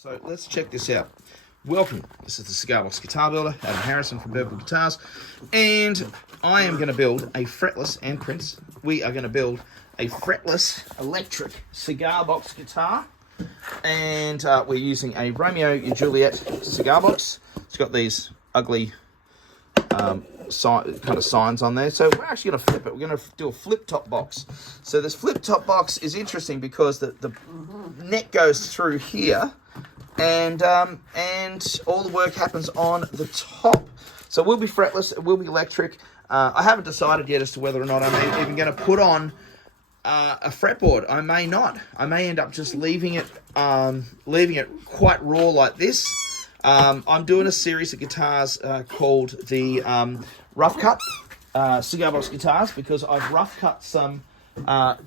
So let's check this out. Welcome. This is the Cigar Box Guitar Builder, Adam Harrison from Purple Guitars, and I am going to build a fretless, and Prince, we are going to build a fretless electric cigar box guitar, and we're using a Romeo and Juliet cigar box. It's got these ugly kind of signs on there, so we're actually going to flip it. We're going to do a flip top box. So this flip top box is interesting because the neck goes through here, and all the work happens on the top. So it will be fretless, it will be electric. I haven't decided yet as to whether or not I'm even going to put on a fretboard. I may not. I may end up just leaving it quite raw like this. I'm doing a series of guitars called the Rough Cut Cigar Box Guitars, because I've rough cut some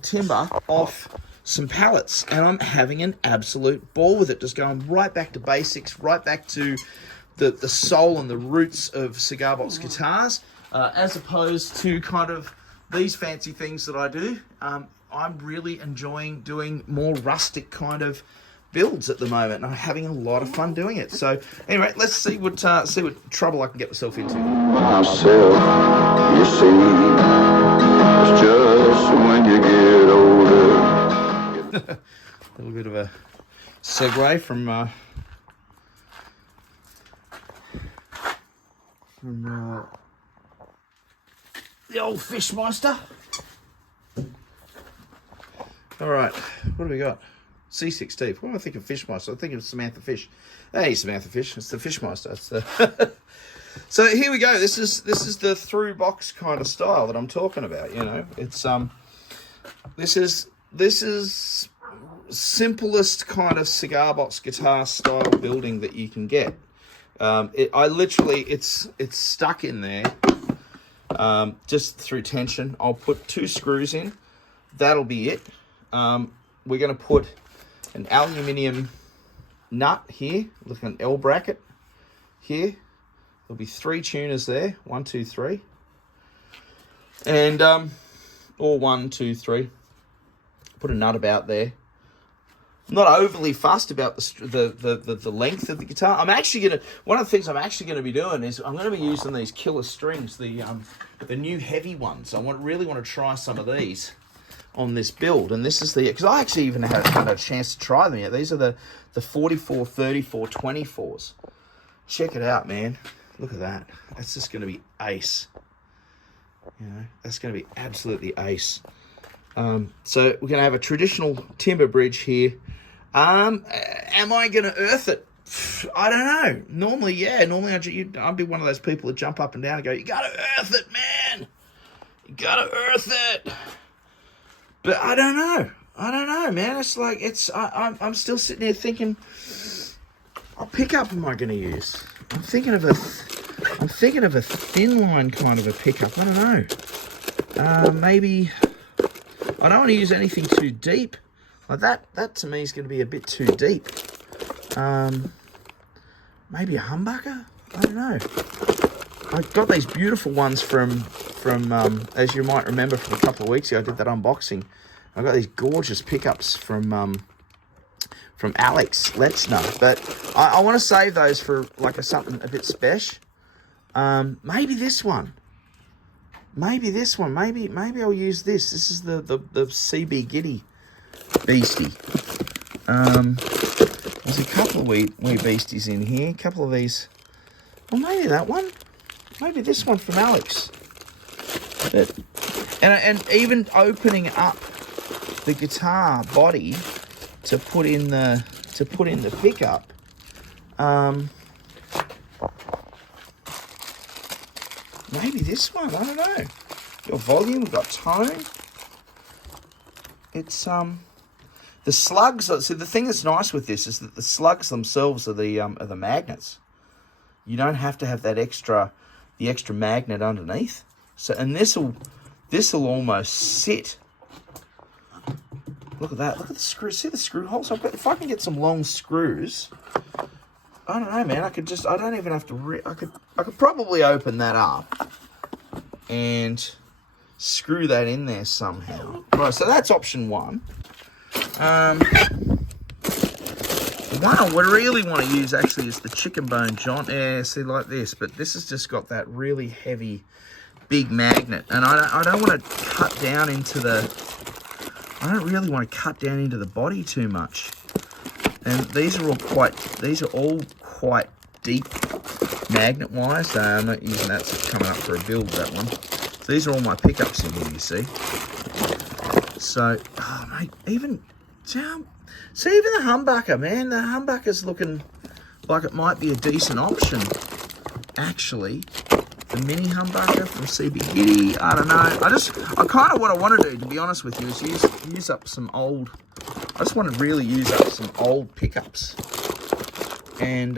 timber off some pallets, and I'm having an absolute ball with it, just going right back to basics, right back to the soul and the roots of cigar box guitars, as opposed to kind of these fancy things that I do. I'm really enjoying doing more rustic kind of builds at the moment, and I'm having a lot of fun doing it. So anyway, let's see what trouble I can get myself into. Myself, you see, it's just when you get older. A little bit of a segue from the old Fishmeister. All right, what do we got? C6T. What do I think of Fishmeister? I think of Samantha Fish. Hey, Samantha Fish. It's the Fishmeister. It's the So here we go. This is the through box kind of style that I'm talking about. You know, it's this is simplest kind of cigar box guitar style building that you can get. It's stuck in there just through tension. I'll put 2 screws in. That'll be it. We're going to put an aluminium nut here, like an L bracket here. There'll be 3 tuners there, 1, 2, 3, and or 1, 2, 3. Put a nut about there. I'm not overly fussed about the length of the guitar. One of the things I'm actually gonna be doing is I'm gonna be using these killer strings, the new heavy ones. I really want to try some of these on this build, and this is because I actually even haven't had a chance to try them yet. These are the 44, 34, 24s. Check it out, man. Look at that. That's just going to be ace. You know, that's going to be absolutely ace. So we're going to have a traditional timber bridge here. Am I going to earth it? I don't know. Normally, yeah. Normally, I'd be one of those people that jump up and down and go, "You got to earth it, man. You got to earth it." But I don't know, man. It's like I'm still sitting here thinking, what pickup am I going to use? I'm thinking of a thin line kind of a pickup. I don't know. Maybe I don't want to use anything too deep. Like that to me is going to be a bit too deep. Maybe a humbucker. I don't know. I got these beautiful ones from as you might remember from a couple of weeks ago, I did that unboxing. I got these gorgeous pickups from Alex Letzner, but I want to save those for like something a bit special. Maybe this one. Maybe I'll use this. This is the CBGitty beastie. There's a couple of wee beasties in here. A couple of these. Well, maybe that one. Maybe this one from Alex. But, and even opening up the guitar body to put in the pickup. Maybe this one. I don't know. Got volume. We've got tone. It's the slugs. So the thing that's nice with this is that the slugs themselves are the magnets. You don't have to have the extra magnet underneath. So, and this'll almost sit. Look at that. Look at the screws. See the screw holes? If I can get some long screws, I don't know, man. I don't even have to. I could probably open that up and screw that in there somehow. Right. So that's option 1. one I would really want to use actually is the chicken bone joint. Yeah, see, like this, but this has just got that really heavy, big magnet, and I don't want to cut down into the. I don't really want to cut down into the body too much. And these are all quite deep magnet-wise. I'm not using that, so it's coming up for a build, that one. So these are all my pickups in here, you see. So, oh, mate, even the humbucker, man. The humbucker's looking like it might be a decent option, actually. The mini humbucker from CBGitty. I don't know. I kind of what I want to do, to be honest with you, is use up some old. I just want to really use up some old pickups, and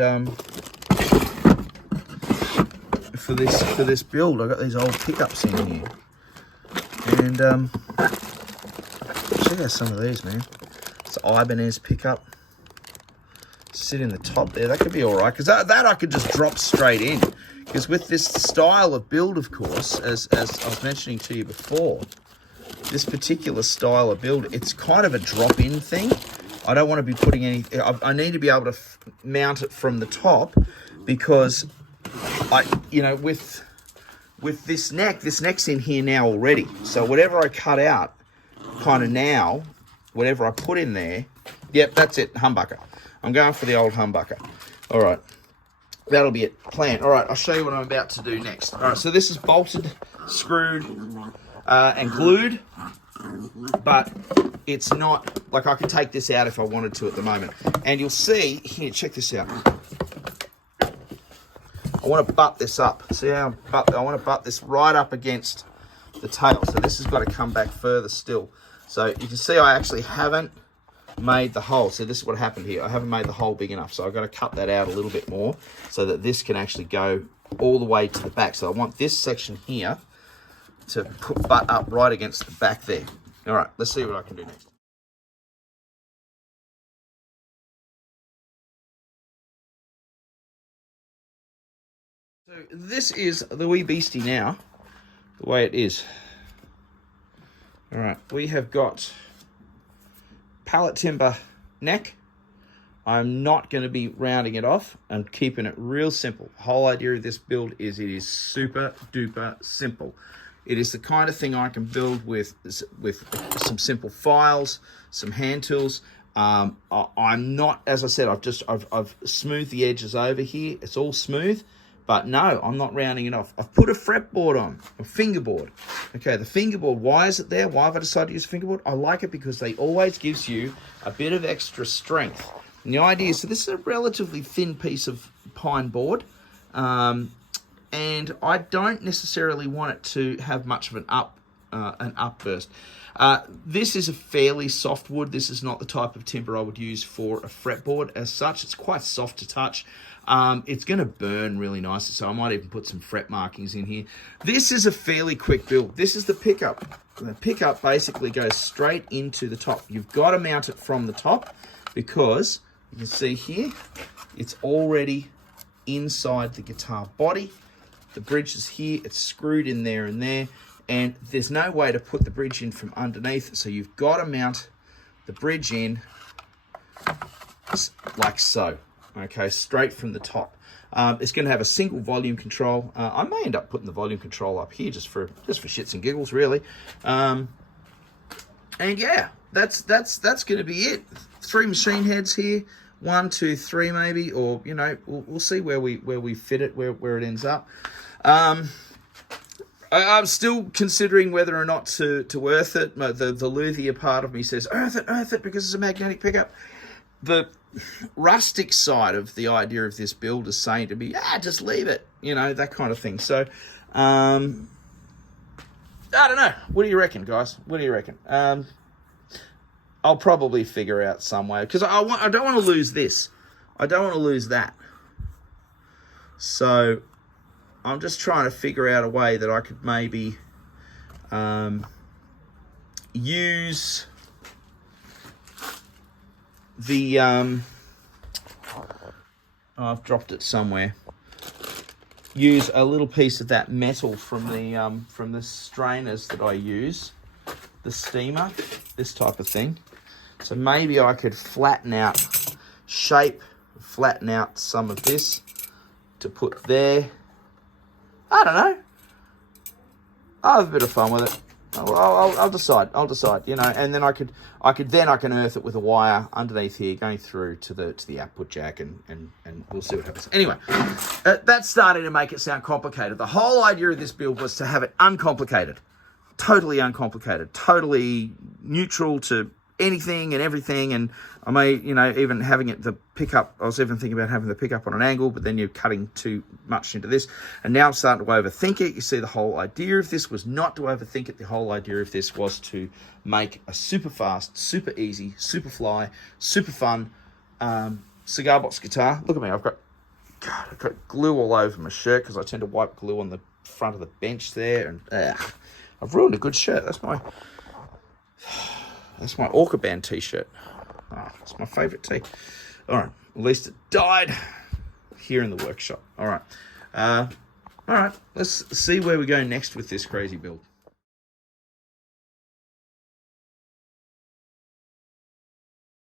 for this build, I got these old pickups in here, and check out some of these, man. It's an Ibanez pickup. Sit in the top there. That could be all right, because that I could just drop straight in. Because with this style of build, of course, as I was mentioning to you before, this particular style of build, it's kind of a drop-in thing. I don't want to be putting any. I need to be able to mount it from the top, because with this neck's in here now already. So whatever I cut out, kind of now, whatever I put in there, yep, that's it, humbucker. I'm going for the old humbucker. All right. That'll be it. Plan. All right, I'll show you what I'm about to do next. All right, so this is bolted, screwed, and glued, but it's not, like I could take this out if I wanted to at the moment. And you'll see, here, check this out. I want to butt this up. See how I want to butt this right up against the tail. So this has got to come back further still. So you can see I actually haven't made the hole. So this is what happened here. I haven't made the hole big enough, so I've got to cut that out a little bit more so that this can actually go all the way to the back. So I want this section here to butt up right against the back there. All right, let's see what I can do next. So this is the wee beastie now, the way it is. All right, we have got pallet timber neck. I'm not going to be rounding it off. I'm keeping it real simple. The whole idea of this build is it is super duper simple. It is the kind of thing I can build with some simple files, some hand tools. I'm not, as I said, I've smoothed the edges over here. It's all smooth, but no, I'm not rounding it off. I've put a fretboard on, a fingerboard. Okay, the fingerboard, why is it there? Why have I decided to use a fingerboard? I like it because they always gives you a bit of extra strength. And the idea is, so this is a relatively thin piece of pine board, and I don't necessarily want it to have much of an upburst. This is a fairly soft wood. This is not the type of timber I would use for a fretboard as such. It's quite soft to touch. It's going to burn really nicely, so I might even put some fret markings in here. This is a fairly quick build. This is the pickup. The pickup basically goes straight into the top. You've got to mount it from the top because you can see here, it's already inside the guitar body. The bridge is here. It's screwed in there and there. And there's no way to put the bridge in from underneath, so you've got to mount the bridge in like so, okay, straight from the top. It's going to have a single volume control. I may end up putting the volume control up here just for shits and giggles, really. And yeah, that's going to be it. 3 machine heads here, 1, 2, 3 maybe, or you know, we'll see where we fit it, where it ends up. I'm still considering whether or not to earth it. The luthier part of me says, earth it, because it's a magnetic pickup. The rustic side of the idea of this build is saying to me, just leave it, you know, that kind of thing. So, I don't know. What do you reckon, guys? What do you reckon? I'll probably figure out some way, because I don't want to lose this. I don't want to lose that. So I'm just trying to figure out a way that I could maybe use the I've dropped it somewhere. Use a little piece of that metal from the strainers that I use, the steamer, this type of thing. So maybe I could flatten out, shape, flatten out some of this to put there. I don't know. I'll have a bit of fun with it. I'll decide, you know, and then I can earth it with a wire underneath here going through to the output jack, and we'll see what happens. Anyway, that's starting to make it sound complicated. The whole idea of this build was to have it uncomplicated, totally uncomplicated, totally neutral to anything and everything. And I may, you know, even having it, the pickup, I was even thinking about having the pickup on an angle, but then you're cutting too much into this. And now I'm starting to overthink it. You see, the whole idea of this was not to overthink it. The whole idea of this was to make a super fast, super easy, super fly, super fun cigar box guitar. Look at me, I've got glue all over my shirt because I tend to wipe glue on the front of the bench there, and I've ruined a good shirt. That's my Orca Band t-shirt. Oh, it's my favourite tee. All right, at least it died here in the workshop. All right, let's see where we go next with this crazy build.